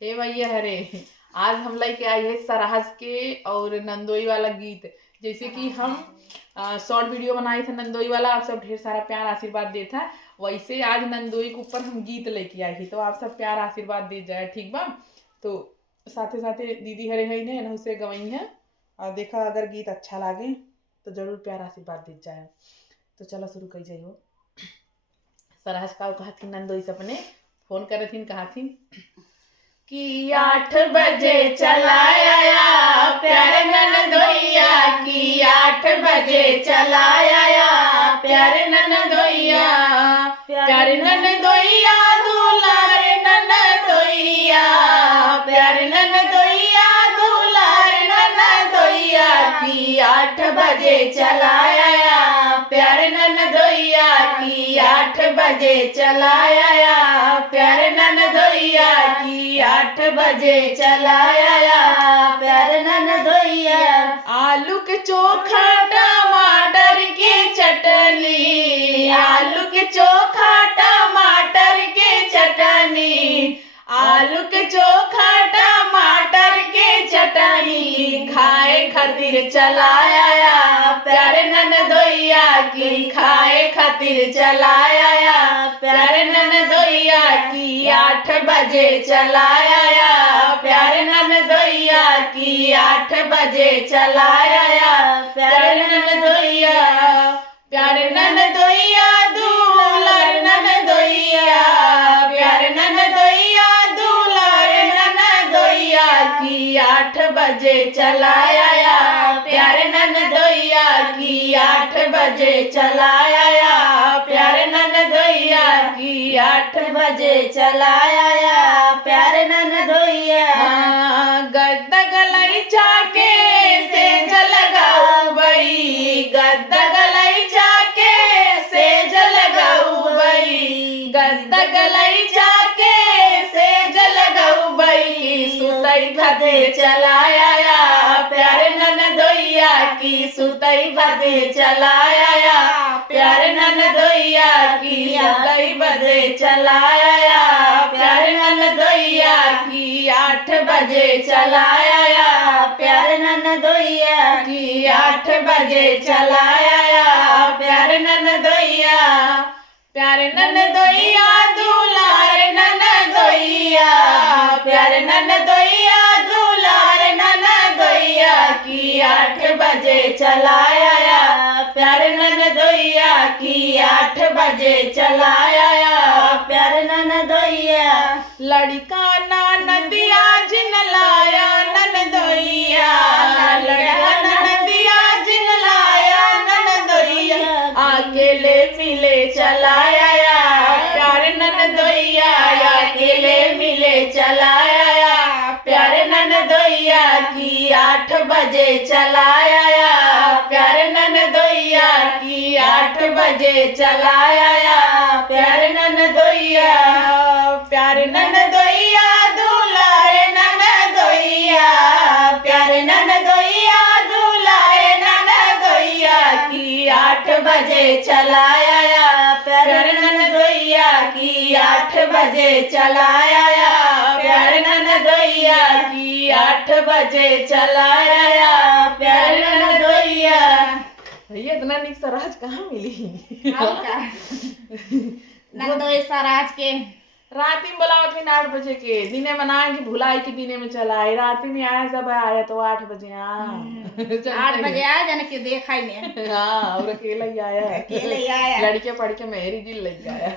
हे भैया हरे, आज हम लेके आए हैं सरहज के और नंदोई वाला गीत। जैसे कि हम शॉर्ट वीडियो बनाए थे नंदोई वाला, आप सब ढेर सारा प्यार आशीर्वाद देता है। वैसे आज नंदोई के ऊपर हम गीत लेके आए हैं, तो आप सब प्यार आशीर्वाद दे जाए, ठीक बा। तो साथे साथे दीदी हरे है ने उसे गवई है, और देखा अगर गीत अच्छा लागे तो जरूर प्यार आशीर्वाद दे जाए। तो चलो शुरू कर जाइयो। सरहज का कहा थी नंदोई सपने फोन करे थी, कहा थी कि 8 बजे चलाया प्यारे ननदोइया की 8 बजे चलाया प्यारे ननदोइया, प्यारे ननदोइया दुलारे ननदोइया, प्यारे ननदोइया दुलारे ननदोइया की 8 बजे चलाया प्यारे ननदोइया की 8 बजे चलाया प्यारे ननदोइया की 8 बजे चलाया प्यारे ननदोइया। आलू के चोखा टमाटर की चटनी, आलू के चोखा टमाटर के चटनी, आलू के चोखा टमाटर के चटनी खाए खातिर चलाया प्यारे ननदोइया की, खाए खातिर चलाया प्यारे ननदोइया की 8 बजे चलाया प्यारे ननदोइया की 8 बजे चलाया प्यारे ननदोइया, प्यारे ननदोइया दुलार ननदोइया, प्यारे ननदोइया दुलार ननदोइया की 8 बजे चलाया प्यारे ननदोइया की 8 बजे चलाया प्यारे ननदोइया की 8 बजे चलाया प्यारे ननदोइया। गद्दा गलैचा के सेज लगाऊ बई, गद्दा गलैचा के सेज लगाऊ बई, गद्दा गलैचा के सेज लगाऊ बई, सुतई भदे चलाया प्यारे ननदोइया की, सुतई भदे चलाया प्यारे ननदोइया की, सुतई भदे चलाया प्यारे ननदोइया की 8 बजे चलाया प्यारे ननदोइया की 8 बजे चलाया प्यारे ननदोइया, प्यारे ननदोइया दुलार ननदोइया, प्यारे ननदोइया दुलार ननदोइया की 8 बजे चलाया प्यारे ननदोइया की 8 बजे चलाया प्यारे ननदोइया। लड़का ननदिया जिन लाया ननदोइया, लड़का ननदिया जिन लाया ननदोइया, अकेले मिले चलाया प्यारे ननदोइया, अकेले मिले चलाया प्यारे ननदोइया की 8 बजे चलाया प्यारे ननदोइया की 8 बजे चलाया प्यारे ननदोइया, प्यारे ननदोइया दुलारे ननदोइया, प्यारे ननदोइया दुलारे ननदोइया की 8 बजे चलाया प्यारे ननदोइया की 8 बजे चलाया प्यारे ननदोइया की 8 बजे चलाया प्यारे ननदोइया। भैया इतना निक सरहज कहाँ मिली? नंदोई सरहज के रात में बोलावत थे 8 बजे के, दिने मनाए कि भुलाई कि दिने में चला है, रात में आया सब आया तो 8 बजे। 8 बजे आया जाने के देखा ही नहीं। हाँ, और अकेला ही आया, अकेले ही आया, लड़के पढ़ के मेरी दिल लग आया।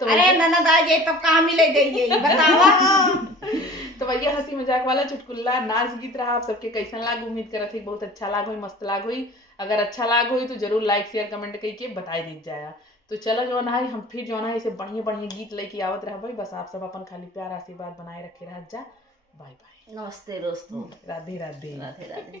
तो अरे ननद आ जाए तब कहाँ मिले देंगे बतावा। तो भैया हंसी मजाक वाला चुटकुल्ला नाच गीत रहा, आप सबके कैसन लाग, उम्मीद करत थी बहुत अच्छा लाग हुई, मस्त लाग हुई। अगर अच्छा लाग हुई तो जरूर लाइक शेयर कमेंट करके बताई दी जाए। तो चलो जो है हम फिर जो है इसे बढ़िया बढ़िया गीत लेके आवत रह भाई, बस आप सब अपन खाली प्यार आशीर्वाद बनाए रखे रह जा। बाय बाय, नमस्ते दोस्तों, राधे राधे, राधे राधे।